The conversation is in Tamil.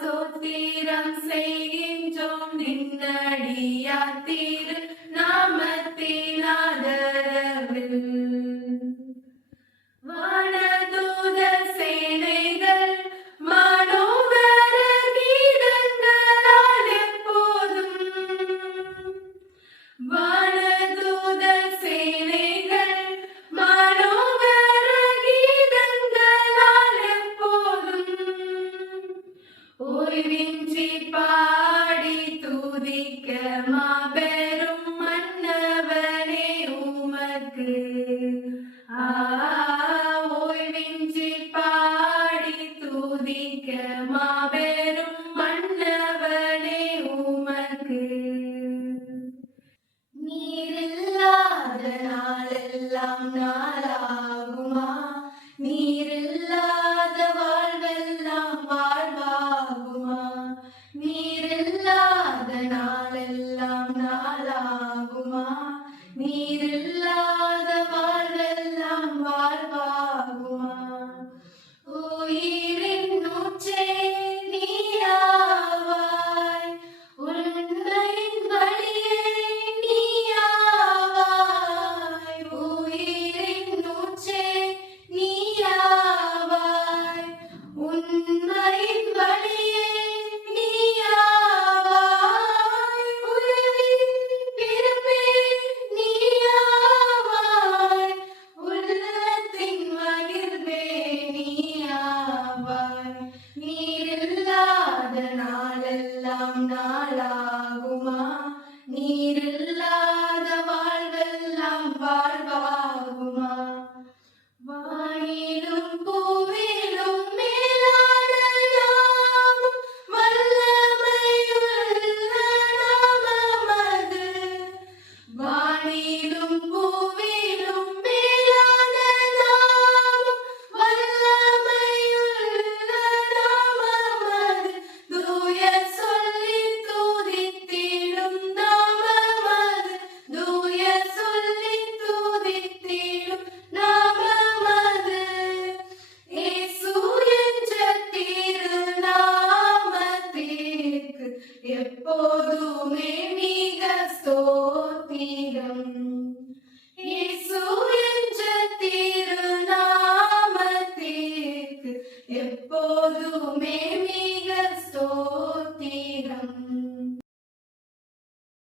சோத்திரம் செய்கின்றோம் நின்னடியார் திரு நாமத்தின் ஆதரவில். வானதூத சேனைகள் மனோகர கீதங்களால் எப்போதும் வானதூத சேனைகள் மனோகர கீதங்களால் எப்போதும் ஓய்வின்றி பாடி துதிக்க மாபெரும் மன்னவனே உமக்கு. ஓய்வின்றி பாடி துதிக்க மாபெரும் மன்னவனே உமக்கு. நீரில்லாத நாளெல்லாம் நாளாகுமா? நீரில்லாத வாழ்வெல்லாம் வாழ்வாகுமா? நீரில்லாத நாளெல்லாம் நாளாகுமா? நீரில்லாத வாழ்வெல்லாம் வாழ்வாகுமா? உயிரின் ஊற்றே நீயாவாய், உண்மையின் வழியே நீயாவாய். உயிரின் ஊற்றே நீயாவாய், உண்மையின் வழியே நீயாவாய். உலகின் பிறப்பே நீயாவாய், உள்ளத்தின் மகிழ்வே நீயாவாய். நீரில்லாத நாளெல்லாம் நாளாகுமா? நீரில்லாத வாழ்வெல்லாம் வாழ்வாகுமா? வானிலும் பூவிலும் மேலான நாமம், வல்லமையுள்ள நாமமது. வானிலும் பூவிலும் மேலான நாமம், வல்லமையுள்ள நாமமது. தூய சொல்லி துதித்திடும் நாமமது, தூய சொல்லி துதித்திடும் நாமமது. இயேசு என்ற திருநாமத்திற்கு எப்போதுமே மிக ஸ்தோத்திரம். இயேசு என்ற திருநாமத்திற்கு எப்போதுமே